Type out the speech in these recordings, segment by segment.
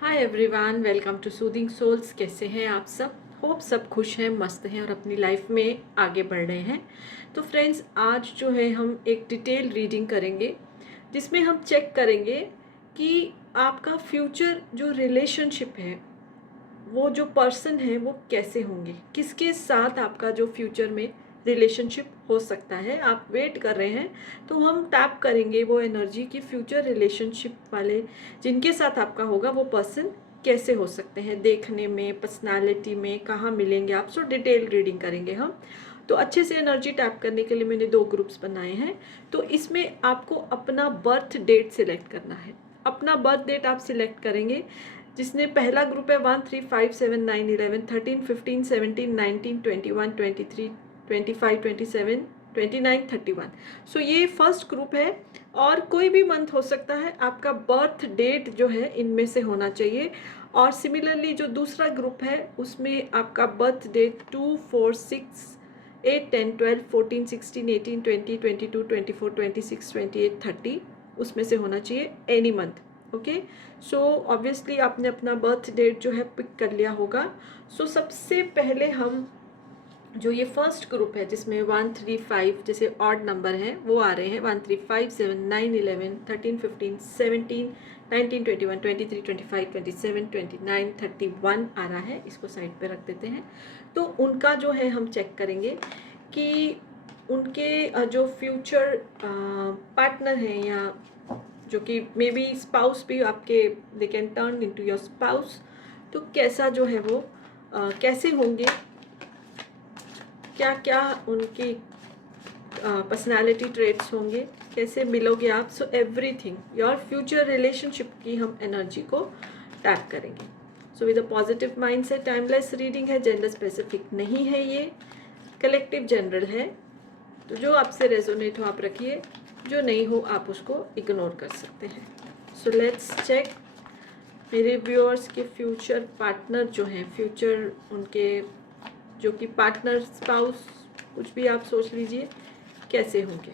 Hi everyone, welcome to soothing souls. कैसे हैं आप सब? होप सब खुश हैं, मस्त हैं और अपनी लाइफ में आगे बढ़ रहे हैं। तो फ्रेंड्स, आज जो है हम एक डिटेल रीडिंग करेंगे जिसमें हम चेक करेंगे कि आपका फ्यूचर जो रिलेशनशिप है, वो जो पर्सन है वो कैसे होंगे, किसके साथ आपका जो फ्यूचर में रिलेशनशिप हो सकता है। आप वेट कर रहे हैं तो हम टैप करेंगे वो एनर्जी की फ्यूचर रिलेशनशिप वाले जिनके साथ आपका होगा वो पर्सन कैसे हो सकते हैं, देखने में, पर्सनालिटी में, कहाँ मिलेंगे आप। सो डिटेल रीडिंग करेंगे हम। तो अच्छे से एनर्जी टैप करने के लिए मैंने 2 ग्रुप्स बनाए हैं। तो इसमें आपको अपना बर्थ डेट सिलेक्ट करना है। अपना बर्थ डेट आप सिलेक्ट करेंगे। जिसने पहला ग्रुप है 1 3 5 7 9 11 13 15 17 19 21 23 25 27 29 31। सो ये फर्स्ट ग्रुप है और कोई भी मंथ हो सकता है। आपका बर्थ डेट जो है इनमें से होना चाहिए। और सिमिलरली जो दूसरा ग्रुप है उसमें आपका बर्थ डेट 2 4 6 8 10 12 14 16 18 20 22 24 26 28 30 उसमें से होना चाहिए any month. Okay, so obviously आपने अपना बर्थ डेट जो है पिक कर लिया होगा। सो सबसे पहले हम जो ये फर्स्ट ग्रुप है जिसमें 1 3 5 जैसे ऑड नंबर हैं वो आ रहे हैं 1 3 5 7 9 11 13 15 17 19 21 23 25 27 29 31 आ रहा है। इसको साइड पे रख देते हैं। तो उनका जो है हम चेक करेंगे कि उनके जो फ्यूचर पार्टनर हैं या जो कि मे बी स्पाउस भी आपके, they can turn into your spouse. तो कैसा जो है वो कैसे होंगे, क्या क्या उनकी पर्सनालिटी ट्रेट्स होंगे, कैसे मिलोगे आप। So everything your future relationship की हम एनर्जी को टैप करेंगे। So with a positive mind से टाइमलेस रीडिंग है, जेंडर स्पेसिफिक नहीं है, ये कलेक्टिव जनरल है। तो जो आपसे रेजोनेट हो आप रखिए, जो नहीं हो आप उसको इग्नोर कर सकते हैं। सो लेट्स चेक मेरे व्यूअर्स के फ्यूचर पार्टनर जो हैं, फ्यूचर उनके जो कि पार्टनर, स्पाउस, कुछ भी आप सोच लीजिए, कैसे होंगे।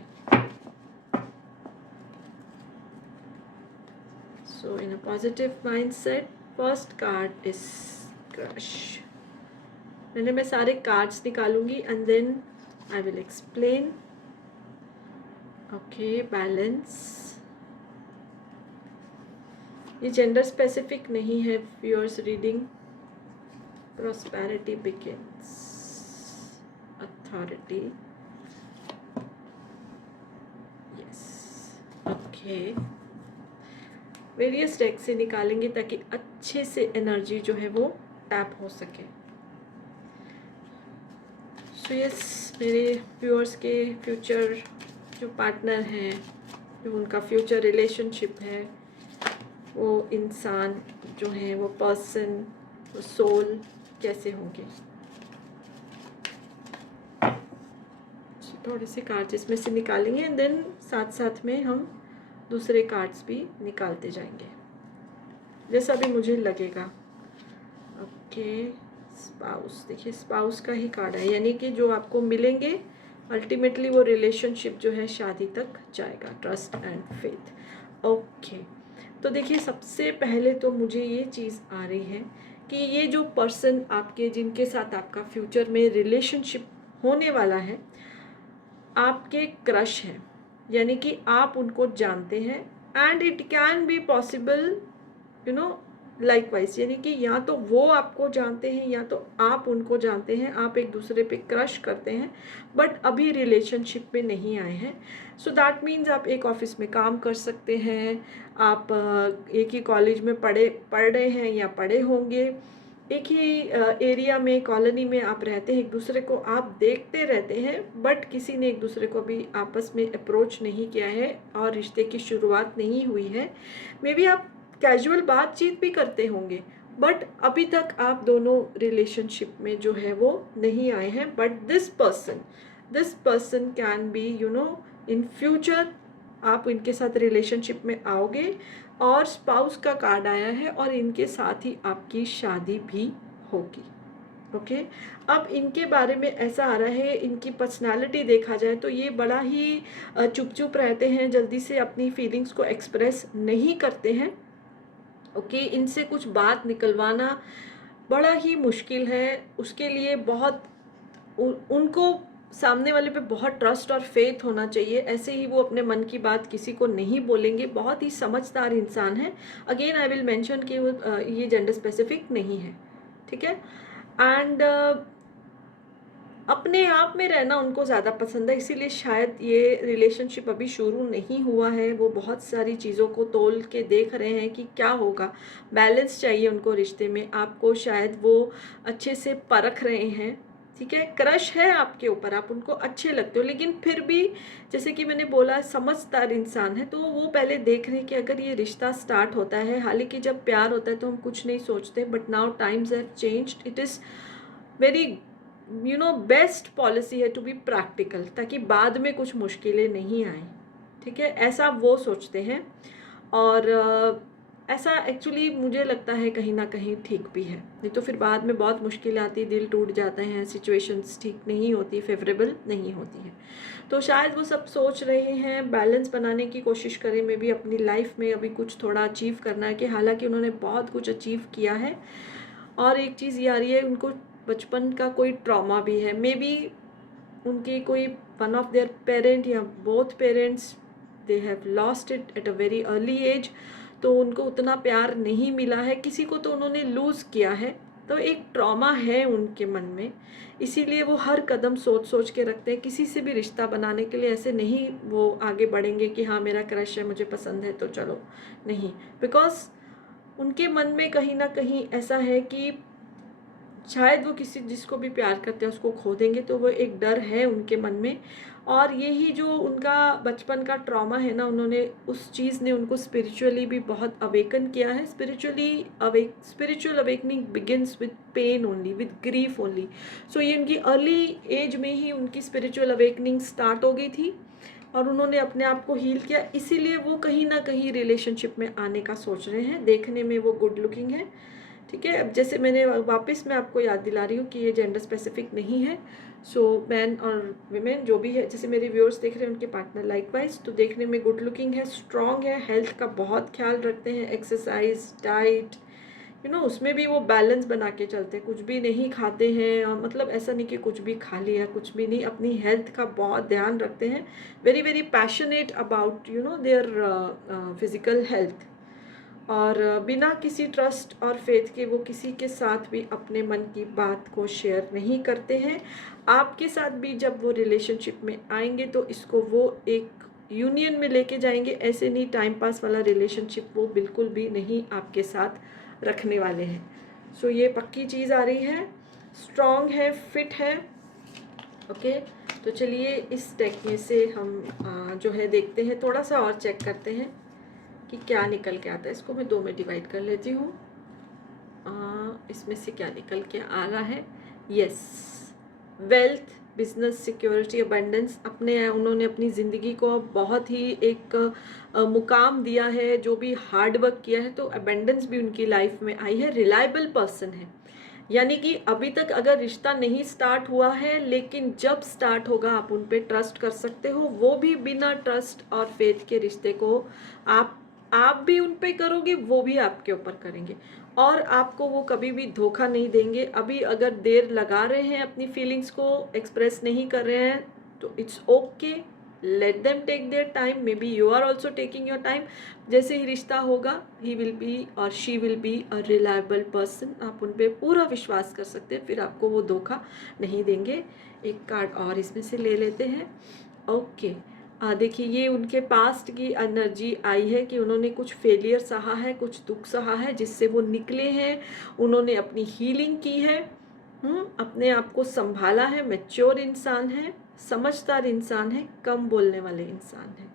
So in a positive mindset, first card is crush. मैं सारे कार्ड्स निकालूंगी and then I will explain. Okay, balance. ये जेंडर स्पेसिफिक नहीं है viewers reading. Prosperity begins, authority, yes. Okay, various deck से निकालेंगे ताकि अच्छे से एनर्जी जो है वो टैप हो सके। सो यस, मेरे व्यूअर्स के फ्यूचर जो पार्टनर हैं, जो उनका फ्यूचर रिलेशनशिप है, वो इंसान जो है, वो पर्सन, वो सोल कैसे होंगे। थोड़े से कार्ड्स इसमें से निकालेंगे एंड देन साथ साथ में हम दूसरे कार्ड्स भी निकालते जाएंगे जैसा भी मुझे लगेगा। ओके, स्पाउस, देखिए स्पाउस का ही कार्ड है, यानी कि जो आपको मिलेंगे अल्टीमेटली वो रिलेशनशिप जो है शादी तक जाएगा, ट्रस्ट एंड फेथ। ओके, तो देखिए सबसे पहले तो मुझे ये चीज़ आ रही है कि ये जो पर्सन आपके, जिनके साथ आपका फ्यूचर में रिलेशनशिप होने वाला है, आपके क्रश हैं, यानी कि आप उनको जानते हैं and it can be possible you know likewise, यानी कि या तो वो आपको जानते हैं या तो आप उनको जानते हैं, आप एक दूसरे पे क्रश करते हैं बट अभी रिलेशनशिप में नहीं आए हैं। सो दैट मीन्स आप एक ऑफिस में काम कर सकते हैं, आप एक ही कॉलेज में पढ़ रहे हैं या पढ़े होंगे, एक ही एरिया में, कॉलोनी में आप रहते हैं, एक दूसरे को आप देखते रहते हैं बट किसी ने एक दूसरे को भी आपस में अप्रोच नहीं किया है और रिश्ते की शुरुआत नहीं हुई है। मे बी आप कैजुअल बातचीत भी करते होंगे बट अभी तक आप दोनों रिलेशनशिप में जो है वो नहीं आए हैं। But this person can be in future आप इनके साथ रिलेशनशिप में आओगे और स्पाउस का कार्ड आया है और इनके साथ ही आपकी शादी भी होगी। ओके, अब इनके बारे में ऐसा आ रहा है, इनकी पर्सनालिटी देखा जाए तो ये बड़ा ही चुप चुप रहते हैं, जल्दी से अपनी फीलिंग्स को एक्सप्रेस नहीं करते हैं ओके, इनसे कुछ बात निकलवाना बड़ा ही मुश्किल है। उसके लिए बहुत उनको सामने वाले पे बहुत ट्रस्ट और फेथ होना चाहिए। ऐसे ही वो अपने मन की बात किसी को नहीं बोलेंगे। बहुत ही समझदार इंसान है। अगेन आई विल मेंशन कि वो ये जेंडर स्पेसिफिक नहीं है, ठीक है। एंड अपने आप में रहना उनको ज़्यादा पसंद है, इसीलिए शायद ये रिलेशनशिप अभी शुरू नहीं हुआ है। वो बहुत सारी चीज़ों को तोल के देख रहे हैं कि क्या होगा। बैलेंस चाहिए उनको रिश्ते में। आपको शायद वो अच्छे से परख रहे हैं, ठीक है। क्रश है आपके ऊपर, आप उनको अच्छे लगते हो, लेकिन फिर भी जैसे कि मैंने बोला समझदार इंसान है, तो वो पहले देख रहे हैं कि अगर ये रिश्ता स्टार्ट होता है। हालांकि जब प्यार होता है तो हम कुछ नहीं सोचते, but now times have changed. It is very best policy है टू बी प्रैक्टिकल, ताकि बाद में कुछ मुश्किलें नहीं आए, ठीक है। ऐसा वो सोचते हैं। और ऐसा एक्चुअली मुझे लगता है कहीं ना कहीं ठीक भी है। नहीं तो फिर बाद में बहुत मुश्किल आती, दिल टूट जाते हैं, सिचुएशंस ठीक नहीं होती, फेवरेबल नहीं होती है। तो शायद वो सब सोच रहे हैं, बैलेंस बनाने की कोशिश करें। में भी अपनी लाइफ में अभी कुछ थोड़ा अचीव करना है, कि हालांकि उन्होंने बहुत कुछ अचीव किया है। और एक चीज़ ये आ रही है, उनको बचपन का कोई ट्रॉमा भी है। मे बी उनके कोई वन ऑफ देयर पेरेंट या both parents they have lost it at a very early age, तो उनको उतना प्यार नहीं मिला है। किसी को तो उन्होंने लूज़ किया है, तो एक ट्रॉमा है उनके मन में। इसीलिए वो हर कदम सोच सोच के रखते हैं। किसी से भी रिश्ता बनाने के लिए ऐसे नहीं वो आगे बढ़ेंगे कि हाँ मेरा क्रश है, मुझे पसंद है तो चलो, नहीं। बिकॉज उनके मन में कहीं ना कहीं ऐसा है कि शायद वो किसी जिसको भी प्यार करते हैं उसको खो देंगे, तो वो एक डर है उनके मन में। और यही जो उनका बचपन का ट्रॉमा है ना, उन्होंने उस चीज़ ने उनको स्पिरिचुअली भी बहुत अवेकन किया है। Spiritual awakening begins with pain only, with grief only. So ये उनकी अर्ली एज में ही उनकी स्पिरिचुअल अवेकनिंग स्टार्ट हो गई थी, और उन्होंने अपने आप को हील किया। इसीलिए वो कहीं ना कहीं रिलेशनशिप में आने का सोच रहे हैं। देखने में वो गुड लुकिंग है, ठीक है। अब जैसे मैंने वापस मैं आपको याद दिला रही हूँ कि ये जेंडर स्पेसिफिक नहीं है। सो मैन और विमेन जो भी है, जैसे मेरे व्यूअर्स देख रहे हैं उनके पार्टनर लाइकवाइज, तो देखने में गुड लुकिंग है, स्ट्रॉन्ग है, हेल्थ का बहुत ख्याल रखते हैं, एक्सरसाइज, डाइट, उसमें भी वो बैलेंस बना के चलते हैं। कुछ भी नहीं खाते हैं, और मतलब ऐसा नहीं कि कुछ भी खा लिया, कुछ भी नहीं। अपनी हेल्थ का बहुत ध्यान रखते हैं। Very very passionate about their physical health. और बिना किसी ट्रस्ट और फेथ के वो किसी के साथ भी अपने मन की बात को शेयर नहीं करते हैं। आपके साथ भी जब वो रिलेशनशिप में आएंगे तो इसको वो एक यूनियन में लेके जाएंगे। ऐसे नहीं टाइम पास वाला रिलेशनशिप वो बिल्कुल भी नहीं आपके साथ रखने वाले हैं। सो ये पक्की चीज़ आ रही है। स्ट्रॉन्ग है, फिट है, ओके। तो चलिए इस डेक में से हम जो है देखते हैं, थोड़ा सा और चेक करते हैं कि क्या निकल के आता है। इसको मैं 2 में डिवाइड कर लेती हूँ। इसमें से क्या निकल के आ रहा है? Yes, wealth, business, security, abundance. उन्होंने अपनी ज़िंदगी को बहुत ही एक मुकाम दिया है। जो भी हार्ड वर्क किया है, तो अबंडेंस भी उनकी लाइफ में आई है। रिलायबल पर्सन है, यानी कि अभी तक अगर रिश्ता नहीं स्टार्ट हुआ है, लेकिन जब स्टार्ट होगा आप उन पे ट्रस्ट कर सकते हो। वो भी बिना ट्रस्ट और फेथ के रिश्ते को आप भी उन पे करोगे, वो भी आपके ऊपर करेंगे, और आपको वो कभी भी धोखा नहीं देंगे। अभी अगर देर लगा रहे हैं, अपनी फीलिंग्स को एक्सप्रेस नहीं कर रहे हैं, तो it's okay, let them take their time. Maybe you are also taking your time. जैसे ही रिश्ता होगा, ही विल बी और she will be a reliable person. आप उन पर पूरा विश्वास कर सकते हैं, फिर आपको वो धोखा नहीं देंगे। एक कार्ड और इसमें से ले लेते हैं। ओके, देखिए ये उनके पास्ट की एनर्जी आई है कि उन्होंने कुछ फेलियर सहा है, कुछ दुख सहा है, जिससे वो निकले हैं। उन्होंने अपनी हीलिंग की है, अपने आप को संभाला है। मैच्योर इंसान है, समझदार इंसान है, कम बोलने वाले इंसान है,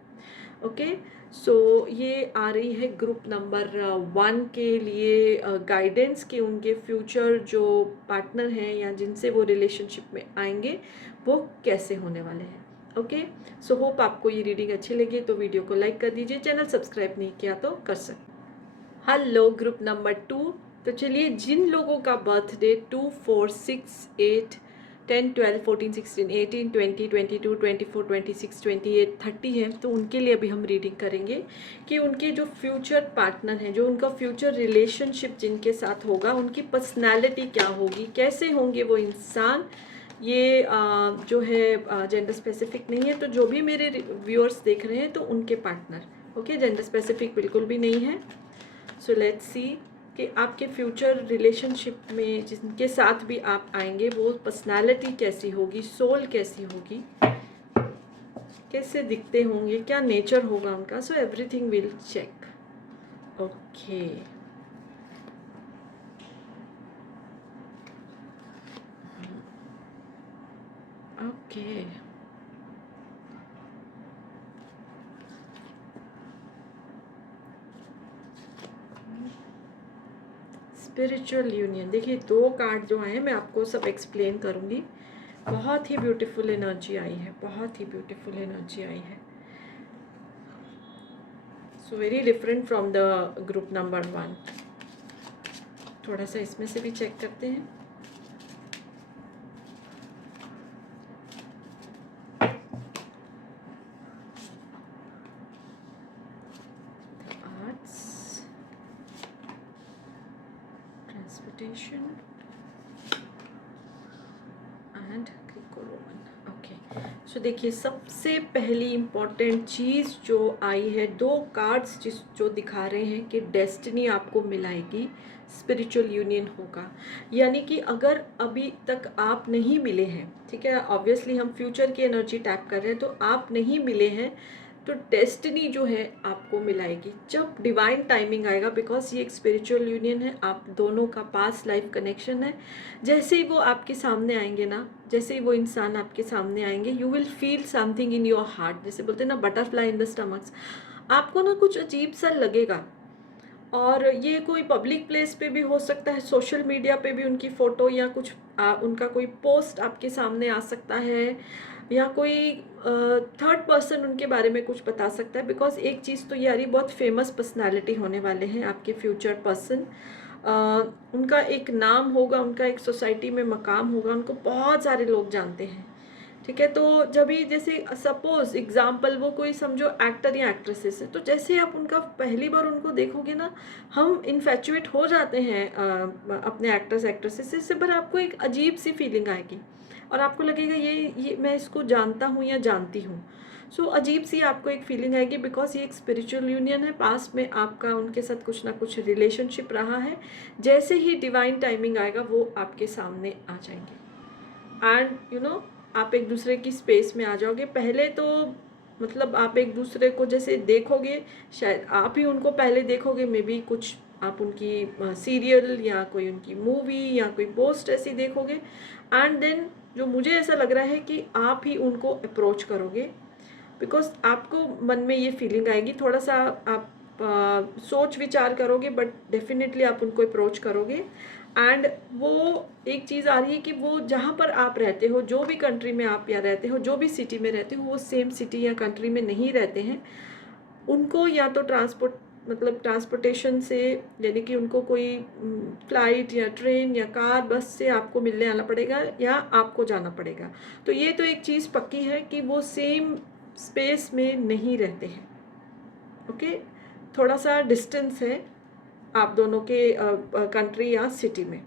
ओके। सो ये आ रही है ग्रुप नंबर 1 के लिए गाइडेंस कि उनके फ्यूचर जो पार्टनर हैं या जिनसे वो रिलेशनशिप में आएंगे वो कैसे होने वाले हैं, ओके। सो होप आपको ये रीडिंग अच्छी लगी, तो वीडियो को लाइक कर दीजिए, चैनल सब्सक्राइब नहीं किया तो कर सकते। Hello group number 2। तो चलिए, जिन लोगों का बर्थडे 2, 4, 6, 8, 10, 12, 14, 16, 18, 20, 22, 24, 26, 28, 30 है, तो उनके लिए अभी हम रीडिंग करेंगे कि उनके जो फ्यूचर पार्टनर हैं, जो उनका फ्यूचर रिलेशनशिप जिनके साथ होगा, उनकी पर्सनैलिटी क्या होगी, कैसे होंगे वो इंसान। ये जो है जेंडर स्पेसिफिक नहीं है, तो जो भी मेरे व्यूअर्स देख रहे हैं तो उनके पार्टनर, ओके, जेंडर स्पेसिफिक बिल्कुल भी नहीं है। सो लेट्स सी कि आपके फ्यूचर रिलेशनशिप में जिनके साथ भी आप आएंगे वो पर्सनालिटी कैसी होगी, सोल कैसी होगी, कैसे दिखते होंगे, क्या नेचर होगा उनका। So everything will check. Okay, okay, spiritual union. देखिए 2 कार्ड जो आए हैं मैं आपको सब एक्सप्लेन करूंगी। बहुत ही ब्यूटीफुल एनर्जी आई है, बहुत ही ब्यूटीफुल एनर्जी आई है। So very different from the group number 1। थोड़ा सा इसमें से भी चेक करते हैं। Arts, transportation and Greco Roman. Okay, so देखिए सबसे पहली इम्पॉर्टेंट चीज़ जो आई है, 2 कार्ड्स जो दिखा रहे हैं कि डेस्टिनी आपको मिलाएगी, स्पिरिचुअल यूनियन होगा। यानी कि अगर अभी तक आप नहीं मिले हैं, ठीक है, ऑब्वियसली हम फ्यूचर की एनर्जी टैप कर रहे हैं, तो आप नहीं मिले हैं तो डेस्टिनी जो है आपको मिलाएगी जब डिवाइन टाइमिंग आएगा, बिकॉज ये एक स्पिरिचुअल यूनियन है, आप दोनों का पास्ट लाइफ कनेक्शन है। जैसे ही वो आपके सामने आएंगे ना, जैसे ही वो इंसान आपके सामने आएंगे, you will feel something in your heart, जैसे बोलते हैं ना बटरफ्लाई इन द स्टमक्स। आपको ना कुछ अजीब सा लगेगा। और ये कोई पब्लिक प्लेस पे भी हो सकता है, सोशल मीडिया पे भी उनकी फ़ोटो या कुछ उनका कोई पोस्ट आपके सामने आ सकता है, या कोई थर्ड पर्सन उनके बारे में कुछ बता सकता है। बिकॉज एक चीज़ तो ये आ रही, बहुत फेमस पर्सनालिटी होने वाले हैं आपके फ्यूचर पर्सन। उनका एक नाम होगा, उनका एक सोसाइटी में मकाम होगा, उनको बहुत सारे लोग जानते हैं, ठीक है। तो जब भी जैसे सपोज एग्जाम्पल वो कोई समझो एक्टर या एक्ट्रेसेस है, तो जैसे आप उनका पहली बार उनको देखोगे ना, हम इन्फेचुएट हो जाते हैं अपने एक्टर्स एक्ट्रेसेस से, पर आपको एक अजीब सी फीलिंग आएगी और आपको लगेगा ये मैं इसको जानता हूँ या जानती हूँ। सो अजीब सी आपको एक फीलिंग आएगी, बिकॉज ये एक स्पिरिचुअल यूनियन है, पास्ट में आपका उनके साथ कुछ ना कुछ रिलेशनशिप रहा है। जैसे ही डिवाइन टाइमिंग आएगा वो आपके सामने आ जाएंगे एंड यू नो आप एक दूसरे की स्पेस में आ जाओगे। पहले तो मतलब आप एक दूसरे को जैसे देखोगे, शायद आप ही उनको पहले देखोगे, मे बी कुछ आप उनकी सीरियल या कोई उनकी मूवी या कोई पोस्ट ऐसी देखोगे, एंड देन जो मुझे ऐसा लग रहा है कि आप ही उनको अप्रोच करोगे, बिकॉज आपको मन में ये फीलिंग आएगी। थोड़ा सा आप सोच विचार करोगे, बट डेफिनेटली आप उनको अप्रोच करोगे। एंड वो एक चीज़ आ रही है कि वो जहाँ पर आप रहते हो, जो भी कंट्री में आप या रहते हो, जो भी सिटी में रहते हो, वो सेम सिटी या कंट्री में नहीं रहते हैं। उनको या तो ट्रांसपोर्टेशन से, यानी कि उनको कोई फ्लाइट या ट्रेन या कार बस से आपको मिलने आना पड़ेगा या आपको जाना पड़ेगा। तो ये तो एक चीज़ पक्की है कि वो सेम स्पेस में नहीं रहते हैं, ओके। थोड़ा सा डिस्टेंस है आप दोनों के कंट्री या सिटी में।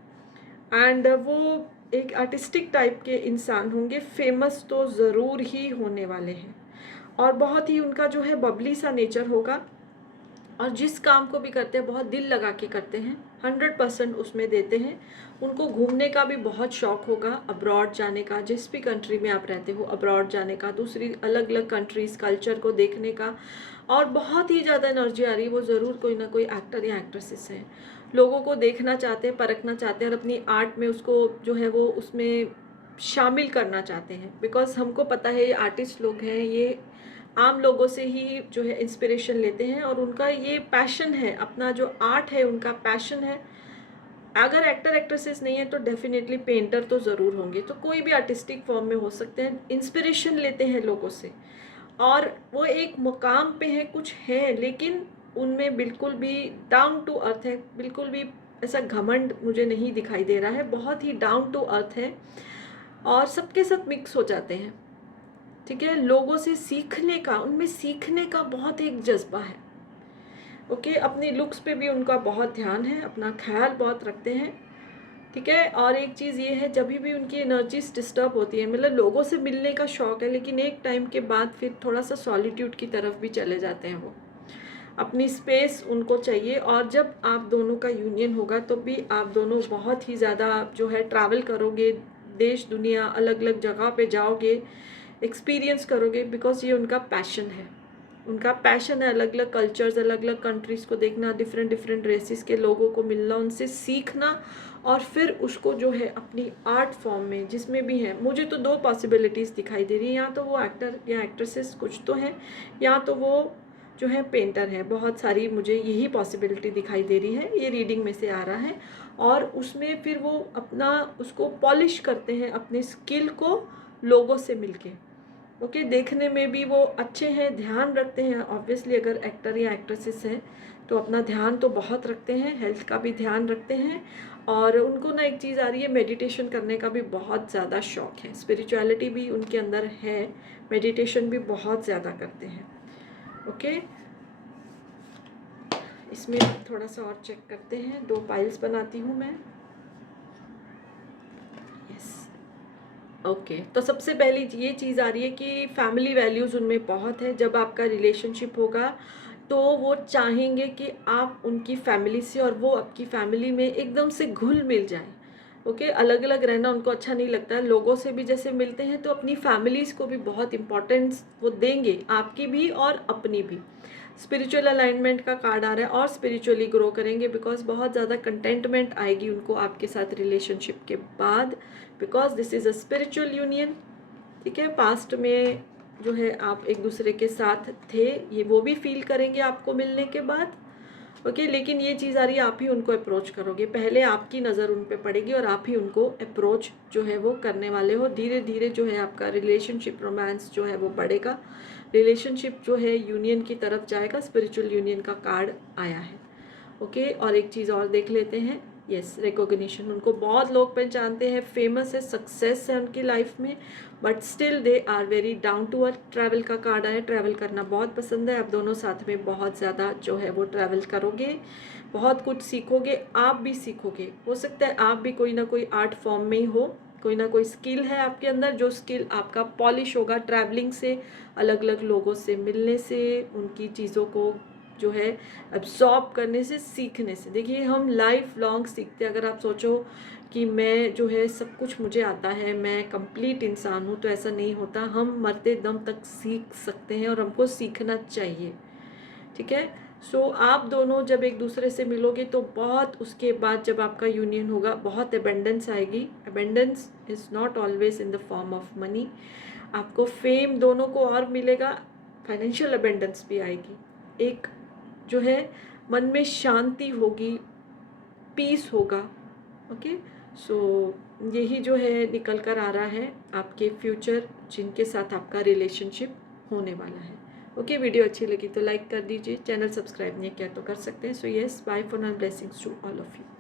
एंड वो एक आर्टिस्टिक टाइप के इंसान होंगे, फेमस तो ज़रूर ही होने वाले हैं, और बहुत ही उनका जो है बबली सा नेचर होगा, और जिस काम को भी करते हैं बहुत दिल लगा के करते हैं, 100% उसमें देते हैं। उनको घूमने का भी बहुत शौक होगा, अब्रॉड जाने का, जिस भी कंट्री में आप रहते हो अब्रॉड जाने का, दूसरी अलग अलग कंट्रीज़ कल्चर को देखने का। और बहुत ही ज़्यादा एनर्जी आ रही है, वो ज़रूर कोई ना कोई एक्टर या एक्ट्रेसेस हैं, लोगों को देखना चाहते हैं, परखना चाहते हैं, और अपनी आर्ट में उसको जो है वो उसमें शामिल करना चाहते हैं। बिकॉज हमको पता है ये आर्टिस्ट लोग हैं, ये आम लोगों से ही जो है इंस्पिरेशन लेते हैं, और उनका ये पैशन है, अपना जो आर्ट है उनका पैशन है। अगर एक्टर एक्ट्रेसेस नहीं है तो डेफिनेटली पेंटर तो ज़रूर होंगे, तो कोई भी आर्टिस्टिक फॉर्म में हो सकते हैं, इंस्पिरेशन लेते हैं लोगों से, और वो एक मुकाम पे है, कुछ है, लेकिन उनमें बिल्कुल भी डाउन टू अर्थ है, बिल्कुल भी ऐसा घमंड मुझे नहीं दिखाई दे रहा है, बहुत ही डाउन टू अर्थ है। और सबके साथ मिक्स हो जाते हैं, ठीक है। लोगों से सीखने का, उनमें सीखने का बहुत एक जज्बा है, ओके। अपनी लुक्स पे भी उनका बहुत ध्यान है, अपना ख्याल बहुत रखते हैं, ठीक है। और एक चीज़ ये है, जब भी उनकी एनर्जीज डिस्टर्ब होती है, मतलब लोगों से मिलने का शौक है, लेकिन एक टाइम के बाद फिर थोड़ा सा सॉलिट्यूड की तरफ भी चले जाते हैं। वो अपनी स्पेस उनको चाहिए। और जब आप दोनों का यूनियन होगा तो भी आप दोनों बहुत ही ज़्यादा जो है ट्रैवल करोगे, देश दुनिया अलग अलग जगह पे जाओगे, एक्सपीरियंस करोगे, बिकॉज ये उनका पैशन है। उनका पैशन है अलग अलग कल्चर्स, अलग अलग कंट्रीज़ को देखना, डिफरेंट डिफरेंट रेसिस के लोगों को मिलना, उनसे सीखना, और फिर उसको जो है अपनी आर्ट फॉर्म में, जिसमें भी है। मुझे तो दो पॉसिबिलिटीज़ दिखाई दे रही है, या तो वो एक्टर या एक्ट्रेसेस कुछ तो हैं, या तो वो जो है पेंटर है। बहुत सारी मुझे यही पॉसिबिलिटी दिखाई दे रही है, ये रीडिंग में से आ रहा है। और उसमें फिर वो अपना उसको पॉलिश करते हैं, अपने स्किल को लोगों से मिलके, ओके। देखने में भी वो अच्छे हैं, ध्यान रखते हैं। ऑब्वियसली अगर एक्टर या एक्ट्रेसेस हैं तो अपना ध्यान तो बहुत रखते हैं, हेल्थ का भी ध्यान रखते हैं। और उनको ना एक चीज़ आ रही है, मेडिटेशन करने का भी बहुत ज़्यादा शौक है, स्पिरिचुअलिटी भी उनके अंदर है, मेडिटेशन भी बहुत ज़्यादा करते हैं, ओके। इसमें थोड़ा सा और चेक करते हैं, 2 पाइल्स बनाती हूँ मैं। Yes, okay. तो सबसे पहली ये चीज़ आ रही है कि फैमिली वैल्यूज़ उनमें बहुत है। जब आपका रिलेशनशिप होगा तो वो चाहेंगे कि आप उनकी फैमिली से और वो आपकी फैमिली में एकदम से घुल मिल जाएं, ओके। अलग अलग रहना उनको अच्छा नहीं लगता है। लोगों से भी जैसे मिलते हैं तो अपनी फैमिलीज़ को भी बहुत इम्पोर्टेंस वो देंगे, आपकी भी और अपनी भी। स्पिरिचुअल अलाइनमेंट का कार्ड आ रहा है, और स्पिरिचुअली ग्रो करेंगे, बिकॉज बहुत ज़्यादा कंटेंटमेंट आएगी उनको आपके साथ रिलेशनशिप के बाद, because this is a spiritual union, ठीक है। पास्ट में जो है आप एक दूसरे के साथ थे, ये वो भी फील करेंगे आपको मिलने के बाद, ओके। लेकिन ये चीज़ आ रही है, आप ही उनको अप्रोच करोगे, पहले आपकी नज़र उन पे पड़ेगी और आप ही उनको अप्रोच जो है वो करने वाले हो। धीरे धीरे जो है आपका रिलेशनशिप, रोमांस जो है वो बढ़ेगा, रिलेशनशिप जो है यूनियन की तरफ जाएगा। स्पिरिचुअल यूनियन का कार्ड आया है, ओके। और एक चीज़ और देख लेते हैं, यस, रिकॉग्निशन। उनको बहुत लोग पहचानते हैं, फेमस है, सक्सेस है उनकी लाइफ में, but still they are very down to earth. Travel का कार्ड आया, ट्रैवल करना बहुत पसंद है। आप दोनों साथ में बहुत ज़्यादा जो है वो ट्रैवल करोगे, बहुत कुछ सीखोगे, आप भी सीखोगे। हो सकता है आप भी कोई ना कोई आर्ट फॉर्म में ही हो, कोई ना कोई स्किल है आपके अंदर, जो स्किल आपका पॉलिश होगा ट्रैवलिंग से, अलग अलग लोगों से मिलने से, उनकी चीज़ों को जो है एब्जॉर्ब करने से, सीखने से। देखिए हम लाइफ लॉन्ग सीखते हैं। अगर आप सोचो कि मैं जो है सब कुछ मुझे आता है, मैं कंप्लीट इंसान हूँ, तो ऐसा नहीं होता। हम मरते दम तक सीख सकते हैं और हमको सीखना चाहिए, ठीक है। सो आप दोनों जब एक दूसरे से मिलोगे तो बहुत, उसके बाद जब आपका यूनियन होगा, बहुत एबेंडेंस आएगी। Abundance is not always in the form of money. आपको फेम दोनों को और मिलेगा, फाइनेंशियल एबेंडेंस भी आएगी, एक जो है मन में शांति होगी, पीस होगा, ओके। सो यही जो है निकल कर आ रहा है आपके फ्यूचर, जिनके साथ आपका रिलेशनशिप होने वाला है, ओके। वीडियो अच्छी लगी तो लाइक कर दीजिए, चैनल सब्सक्राइब नहीं किया तो कर सकते हैं। So yes, bye for now, blessings to all of you.